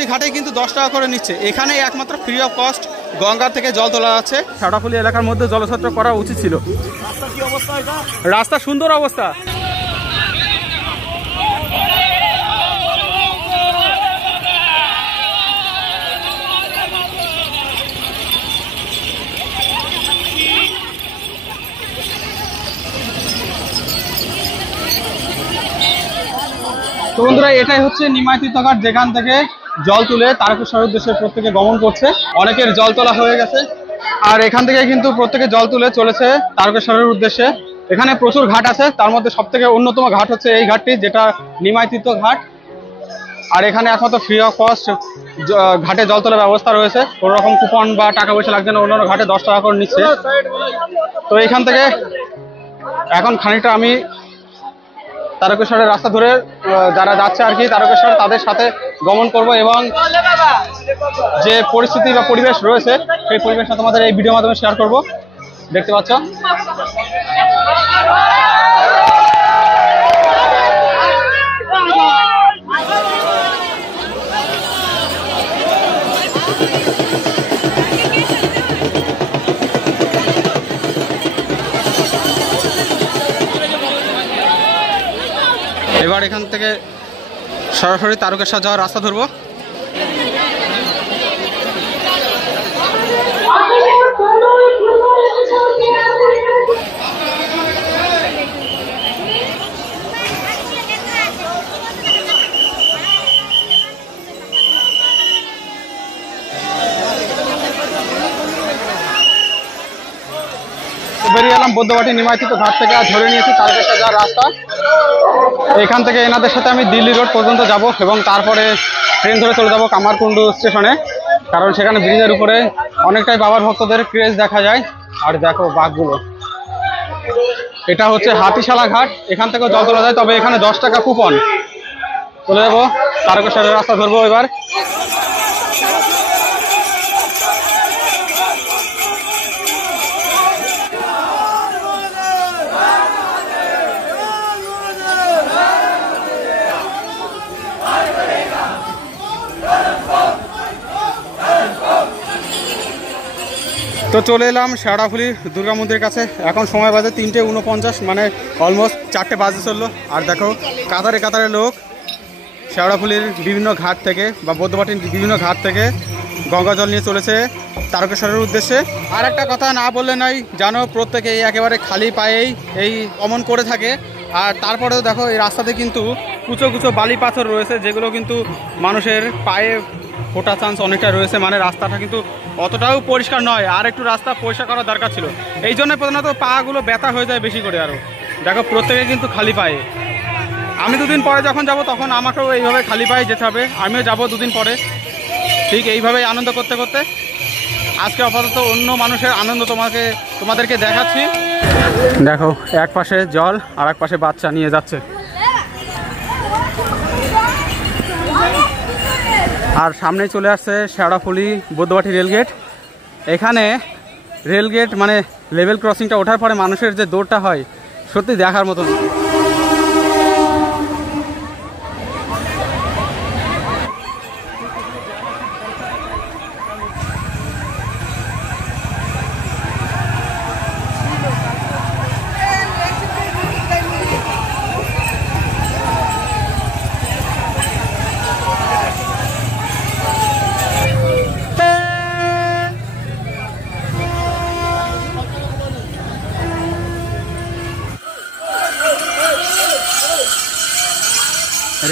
প্রতিটি ঘাটে কিন্তু 10 টাকা করে নিচ্ছে। এখানে একমাত্র ফ্রি অফ কস্ট গঙ্গা থেকে জল তোলা যাচ্ছে। শেওড়াফুলি এলাকার মধ্যে জলছত্র করা উচিত ছিল। রাস্তা সুন্দর অবস্থা। তো বন্ধুরা, এটাই হচ্ছে নিমাই তীর্থঘাট, যেখান থেকে জল তুলে তারকেশ্বরের উদ্দেশ্যে প্রত্যেকে গমন করছে। অনেকের জল তোলা হয়ে গেছে, আর এখান থেকে কিন্তু প্রত্যেকে জল তুলে চলেছে তারকেশ্বরের উদ্দেশ্যে। এখানে প্রচুর ঘাট আছে, তার মধ্যে সব থেকে অন্যতম ঘাট হচ্ছে এই ঘাটটি, যেটা নিমাই তীর্থঘাট। আর এখানে একমাত্র ফ্রি অফ কস্ট ঘাটে জল তোলার ব্যবস্থা রয়েছে। কোনো রকম কুপন বা টাকা পয়সা লাগছে না। অন্যান্য ঘাটে 10 টাকা করে নিচ্ছে। তো এখান থেকে এখন খানিকটা আমি তারকেশ্বরের রাস্তা ধরে যারা যাচ্ছে আর কি তারকেশ্বর, তাদের সাথে গমন করব এবং যে পরিস্থিতি বা পরিবেশ রয়েছে সেই পরিবেশটা তোমাদের এই ভিডিওর মাধ্যমে শেয়ার করব। দেখতে পাচ্ছ এবার এখান থেকে সরাসরি তারকেশ্বর যাওয়ার রাস্তা ধরবো। বেরিয়ে এলাম বৈদ্যবাটি নিমাই তীর্থঘাট থেকে, আর ধরে নিয়েছি তারকেশ্বর যাওয়ার রাস্তা। এখান থেকে এনাদের সাথে আমি দিল্লি রোড পর্যন্ত যাব এবং তারপরে ট্রেন ধরে চলে যাব কামারকুণ্ডু স্টেশনে, কারণ সেখানে ব্রিজের উপরে অনেকটাই বাবার ভক্তদের ক্রেজ দেখা যায়। আর দেখো বাঘগুলো, এটা হচ্ছে হাতিশালা ঘাট, এখান থেকেও জল তোলা যায়, তবে এখানে 10 টাকা কুপন। চলে যাবো তারকেশ্বরের রাস্তা ধরবো এবার। তো চলে এলাম শেওড়াফুলি দুর্গা মন্দিরের কাছে। এখন সময় বাজে 3:49, মানে অলমোস্ট 4টে বাজে চললো। আর দেখো কাতারে কাতারে লোক শেওড়াফুলির বিভিন্ন ঘাট থেকে বা বৈদ্যবাটির বিভিন্ন ঘাট থেকে গঙ্গা জল নিয়ে চলেছে তারকেশ্বরের উদ্দেশ্যে। আর একটা কথা না বললে নাই, জানো প্রত্যেকে একেবারে খালি পায়েই এই গমন করে থাকে। আর তারপরেও দেখো এই রাস্তাতে কিন্তু কুচো কুচো বালি পাথর রয়েছে, যেগুলো কিন্তু মানুষের পায়ে ফোটা চান্স অনেকটা রয়েছে। মানে রাস্তাটা কিন্তু অতটাও পরিষ্কার নয়, আর একটু রাস্তা পরিষ্কার করা দরকার ছিল। এই জন্য প্রধানত পাগুলো ব্যথা হয়ে যায় বেশি করে। আরও দেখো প্রত্যেকে কিন্তু খালি পায়ে। আমি দুদিন পরে যখন যাব তখন আমাকেও এইভাবে খালি পায়ে যেতে হবে। আমিও যাব দুদিন পরে, ঠিক এইভাবেই আনন্দ করতে করতে। আজকে আপাতত অন্য মানুষের আনন্দ তোমাদেরকে দেখাচ্ছি। দেখো এক পাশে জল আর এক পাশে বাচ্চা নিয়ে যাচ্ছে। আর সামনে চলে আসছে শেওড়াফুলি বৈদ্যবাটি রেলগেট। এখানে রেলগেট মানে লেভেল ক্রসিংটা ওঠার পরে মানুষের যে দৌড়টা হয় সত্যি দেখার মতন।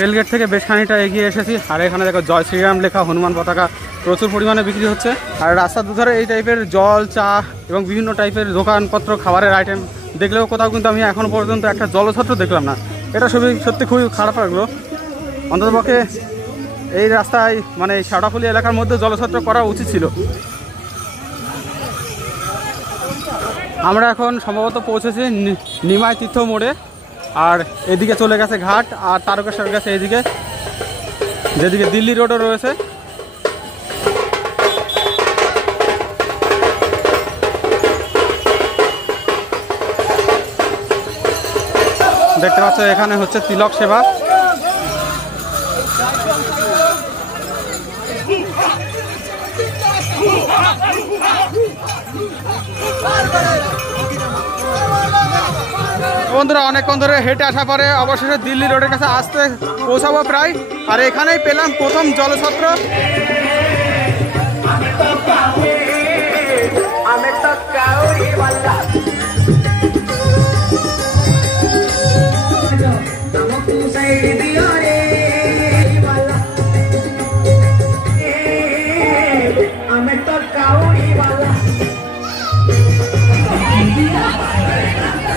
রেলগেট থেকে বেশ খানিকটা এগিয়ে এসেছি। আর এখানে দেখো জয় শ্রীরাম লেখা হনুমান পতাকা প্রচুর পরিমাণে বিক্রি হচ্ছে। আর রাস্তার দুধারে এই টাইপের জল, চা এবং বিভিন্ন টাইপের দোকানপত্র, খাবারের আইটেম দেখলেও কোথাও কিন্তু আমি এখনও পর্যন্ত একটা জলছত্র দেখলাম না। এটা সত্যি খুবই খারাপ লাগলো। অন্ততপক্ষে এই রাস্তায় মানে শেওড়াফুলি এলাকার মধ্যে জলছত্র করা উচিত ছিল। আমরা এখন সম্ভবত পৌঁছেছি নিমাই তীর্থ মোড়ে। আর এদিকে চলে গেছে ঘাট, আর তারকেশ্বর গেছে এদিকে, যেদিকে দিল্লি রোডও রয়েছে। দেখতে পাচ্ছ এখানে হচ্ছে তিলক সেবা। বন্ধুরা অনেকক্ষণ ধরে হেঁটে আসা পরে অবশেষে দিল্লি রোডের কাছে আসতে পৌঁছাবো প্রায়। আর এখানেই পেলাম প্রথম জলছত্র।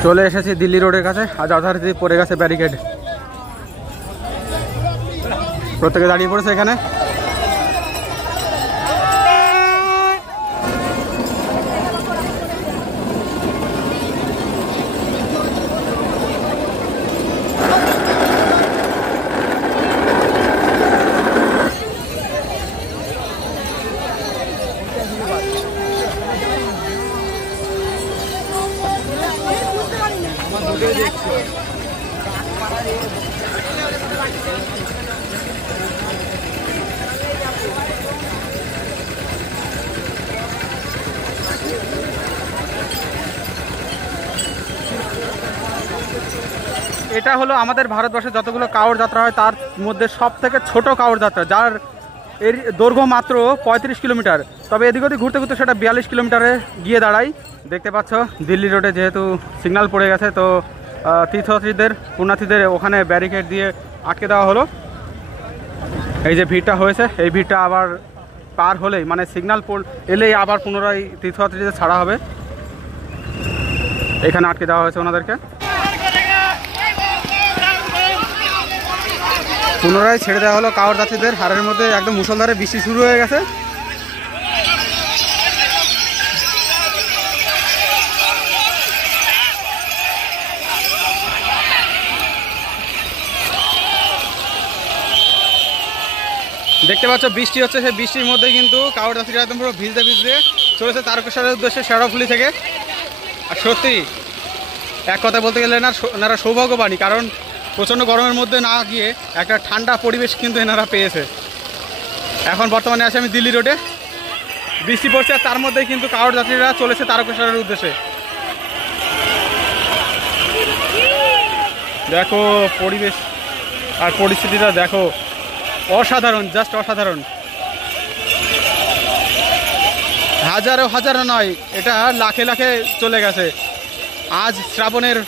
চলে এসেছি দিল্লি রোডের কাছে। আজ যথারীতি পড়ে গেছে ব্যারিকেড, প্রত্যেকে দাঁড়িয়ে পড়েছে এখানে। এটা হলো আমাদের ভারতবর্ষে যতগুলো কাওড় যাত্রা হয় তার মধ্যে সব থেকে ছোট কাওড় যাত্রা, যার এর দৈর্ঘ্য মাত্র 35 কিলোমিটার। তবে এদিক ওদিক ঘুরতে ঘুরতে সেটা 42 কিলোমিটারে গিয়ে দাঁড়ায়। দেখতে পাচ্ছ দিল্লি রোডে যেহেতু সিগন্যাল পড়ে গেছে, তো তীর্থযাত্রীদের পুণ্যার্থীদের ওখানে ব্যারিকেড দিয়ে আটকে দেওয়া হলো। এই যে ভিড়টা হয়েছে, এই ভিড়টা আবার পার হলেই মানে সিগন্যাল এলেই আবার পুনরায় তীর্থযাত্রীদের ছাড়া হবে। এখানে আটকে দেওয়া হয়েছে ওনাদেরকে। পুনরায় ছেড়ে দেওয়া হলো কাওড় যাত্রীদের। হারের মধ্যে একদম মুষলধারে বৃষ্টি শুরু হয়ে গেছে। দেখতে পাচ্ছ বৃষ্টি হচ্ছে, সেই বৃষ্টির মধ্যে কিন্তু কাওড় যাত্রীরা একদম পুরো ভিজতে ভিজতে চলেছে তারকেশ্বরের উদ্দেশ্যে শেওড়াফুলি থেকে। আর সত্যি এক কথা বলতে গেলে এনারা সৌভাগ্যবানী, কারণ প্রচণ্ড গরমের মধ্যে না গিয়ে একটা ঠান্ডা পরিবেশ কিন্তু এনারা পেয়েছে। এখন বর্তমানে আছি আমি দিল্লি রোডে, বৃষ্টি পড়ছে আর তার মধ্যেই কিন্তু কাওড় যাত্রীরা চলেছে তারকেশ্বরের উদ্দেশ্যে। দেখো পরিবেশ আর পরিস্থিতিটা দেখো, অসাধারণ, জাস্ট অসাধারণ। হাজারো হাজারো নয়, এটা লাখে লাখে চলে গেছে। আজ শ্রাবণের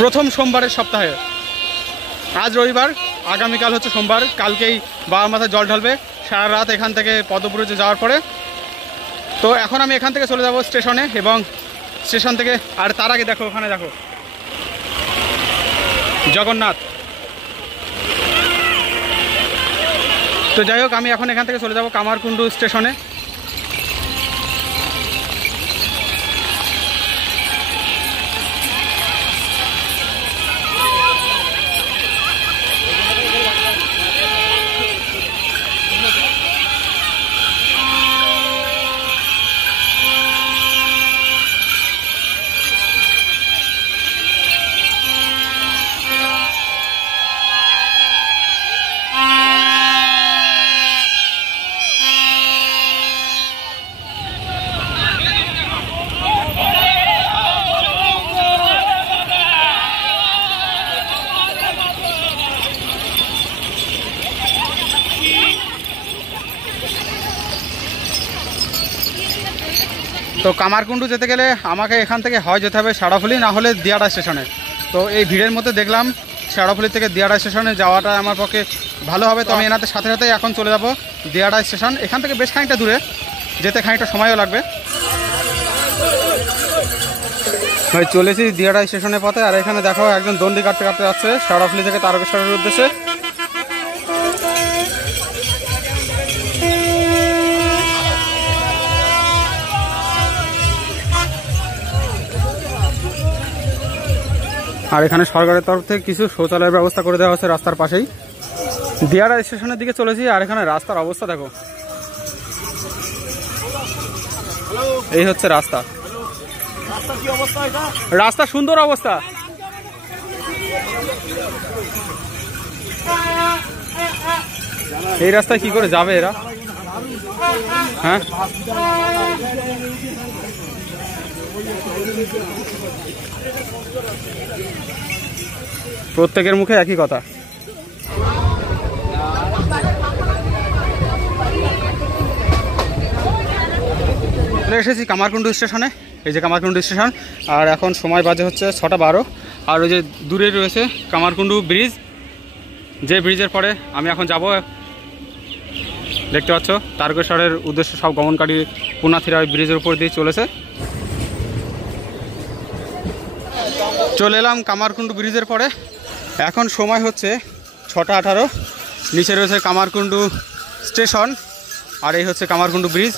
প্রথম সোমবারের সপ্তাহে, আজ রবিবার, আগামীকাল হচ্ছে সোমবার। কালকেই বাবার মাথায় জল ঢালবে সারা রাত এখান থেকে পদব্রজে যাওয়ার পরে। তো এখন আমি এখান থেকে চলে যাব স্টেশনে, এবং স্টেশন থেকে আর তার আগে দেখো ওখানে দেখো জগন্নাথ। তো যাই হোক, আমি এখন এখান থেকে চলে যাব কামারকুণ্ডু স্টেশনে। তো কামারকুণ্ডু যেতে গেলে আমাকে এখান থেকে হয় যেতে হবে শেওড়াফুলি, না হলে দিয়াড়া স্টেশনে। তো এই ভিড়ের মধ্যে দেখলাম শেওড়াফুলি থেকে দিয়াড়া স্টেশনে যাওয়াটা আমার পক্ষে ভালো হবে। তো আমি এনাদের সাথে সাথে এখন চলে যাব দিয়াড়া স্টেশন। এখান থেকে বেশ খানিকটা দূরে, যেতে খানিকটা সময়ও লাগবে। চলেছি দিয়াড়া স্টেশনের পথে, আর এখানে দেখো একজন দণ্ডি কাটতে কাটতে যাচ্ছে শেওড়াফুলি থেকে তারকেশ্বরের উদ্দেশ্যে। আর এখানে সরকারের তরফ থেকে কিছু শৌচালয়ের ব্যবস্থা করে দেওয়া হচ্ছে রাস্তার পাশেই। দিয়াড়া স্টেশনের দিকে চলেছি, আর এখানে রাস্তার অবস্থা দেখো, এই হচ্ছে রাস্তা। রাস্তা সুন্দর অবস্থা। এই রাস্তায় কি করে যাবে এরা? হ্যাঁ প্রত্যেকের মুখে একই কথা। চলে এসেছি কামারকুণ্ডু স্টেশনে। এই যে কামারকুণ্ডু স্টেশন, আর এখন সময় বাজে হচ্ছে 6:12। আর ওই যে দূরে রয়েছে কামারকুণ্ডু ব্রিজ, যে ব্রিজের পরে আমি এখন যাব। দেখতে পাচ্ছ তারকেশ্বরের উদ্দেশ্যে সব গমনকারী পুণ্যার্থীরা ওই ব্রিজের উপর দিয়ে চলেছে। চলে এলাম কামারকুণ্ডু ব্রিজের পরে। এখন সময় হচ্ছে 6:18। নিচে রয়েছে কামারকুণ্ডু স্টেশন, আর এই হচ্ছে কামারকুণ্ডু ব্রিজ।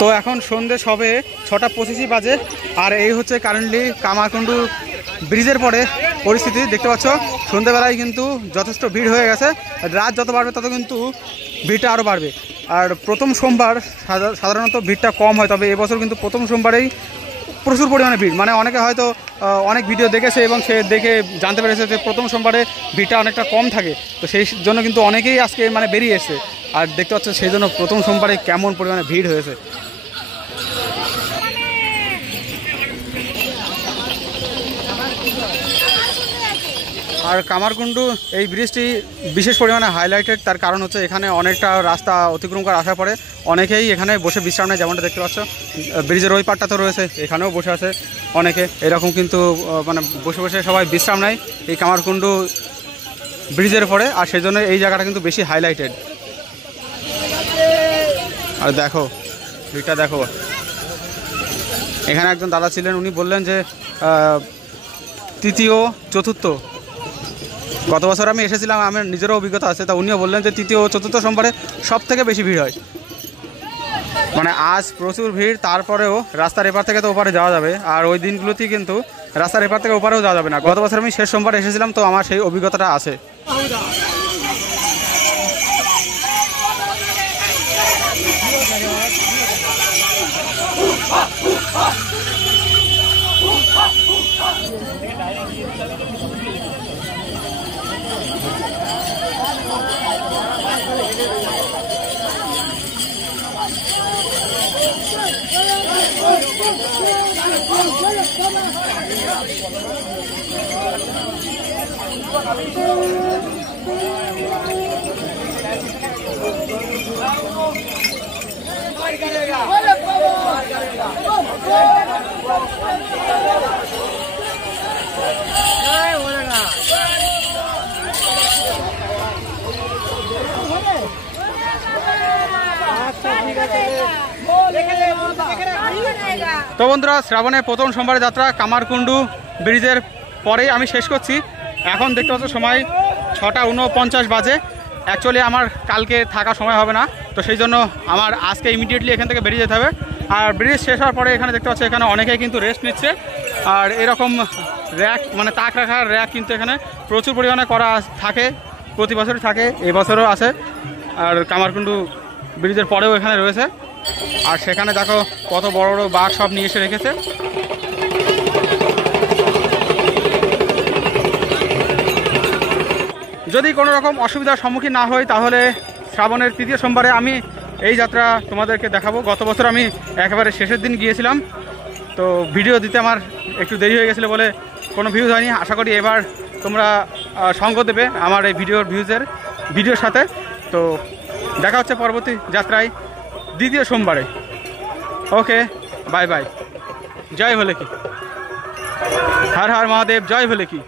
তো এখন সন্ধ্যে সবে 6:25 বাজে। আর এই হচ্ছে কারেন্টলি কামারকুণ্ডু ব্রিজের পরে পরিস্থিতি। দেখতে পাচ্ছ সন্ধ্যেবেলায় কিন্তু যথেষ্ট ভিড় হয়ে গেছে। রাত যত বাড়বে তত কিন্তু ভিড়টা আরও বাড়বে। আর প্রথম সোমবার সাধারণত ভিড়টা কম হয়, তবে এবছর কিন্তু প্রথম সোমবারেই প্রচুর পরিমাণে ভিড়। মানে অনেকে হয়তো অনেক ভিডিও দেখেছে এবং সে দেখে জানতে পেরেছে যে প্রথম সোমবারে ভিড়টা অনেকটা কম থাকে। তো সেই জন্য কিন্তু অনেকেই আজকে মানে বেরিয়ে এসছে। আর দেখতে পাচ্ছ সেই জন্য প্রথম সোমবারে কেমন পরিমাণে ভিড় হয়েছে। আর কামারকুণ্ডু এই ব্রিজটি বিশেষ পরিমাণে হাইলাইটেড, তার কারণ হচ্ছে এখানে অনেকটা রাস্তা অতিক্রম করে আসার পরে অনেকেই এখানে বসে বিশ্রাম নেয়। যেমনটা দেখতে পাচ্ছ ব্রিজের ওই পাটটা তো রয়েছে, এখানেও বসে আছে অনেকে। এরকম কিন্তু মানে বসে বসে সবাই বিশ্রাম নেয় এই কামারকুণ্ডু ব্রিজের পরে। আর সেই জন্য এই জায়গাটা কিন্তু বেশি হাইলাইটেড। আর দেখো ভিড়টা দেখো। এখানে একজন দাদা ছিলেন, উনি বললেন যে তৃতীয় চতুর্থ, গত বছর আমি এসেছিলাম, আমার নিজেরও অভিজ্ঞতা আছে, তা উনিও বললেন যে তৃতীয় ও চতুর্থ সোমবারে সব থেকে বেশি ভিড় হয়। মানে আজ প্রচুর ভিড়, তারপরেও রাস্তার এপার থেকে তো ওপারে যাওয়া যাবে। আর ওই দিনগুলোতেই কিন্তু রাস্তার এপার থেকে ওপারেও যাওয়া যাবে না। গত বছর আমি শেষ সোমবার এসেছিলাম, তো আমার সেই অভিজ্ঞতাটা আছে। তো বন্ধুরা, শ্রাবণের প্রথম সোমবারের যাত্রা কামারকুণ্ডু ব্রিজের পরেই আমি শেষ করছি। এখন দেখতে পাচ্ছ সময় 6:49 বাজে। অ্যাকচুয়ালি আমার কালকে থাকার সময় হবে না, তো সেই জন্য আমার আজকে ইমিডিয়েটলি এখান থেকে বেরিয়ে যেতে হবে। আর ব্রিজ শেষ হওয়ার পরে এখানে দেখতে পাচ্ছি এখানে অনেকেই কিন্তু রেস্ট নিচ্ছে। আর এরকম র্যাক মানে তাক রাখার র্যাক কিন্তু এখানে প্রচুর পরিমাণে করা থাকে, প্রতি বছরই থাকে, এবছরও আছে। আর কামারকুণ্ডু ব্রিজের পরেও এখানে রয়েছে। আর সেখানে দেখো কত বড় বড় বাঘ সব নিয়ে এসে রেখেছে। যদি কোনো রকম অসুবিধার সম্মুখীন না হই তাহলে শ্রাবণের তৃতীয় সোমবারে আমি এই যাত্রা তোমাদেরকে দেখাবো। গত বছর আমি একেবারে শেষের দিন গিয়েছিলাম, তো ভিডিও দিতে আমার একটু দেরি হয়ে গেছিলো বলে কোনো ভিউজ হয়নি। আশা করি এবার তোমরা সঙ্গ দেবে আমার এই ভিডিওর সাথে। তো দেখা হচ্ছে পরবর্তী যাত্রায় দ্বিতীয় সোমবারে। ওকে, বাই বাই। জয় ভোলে কি, হর হর মহাদেব, জয় ভোলে কি।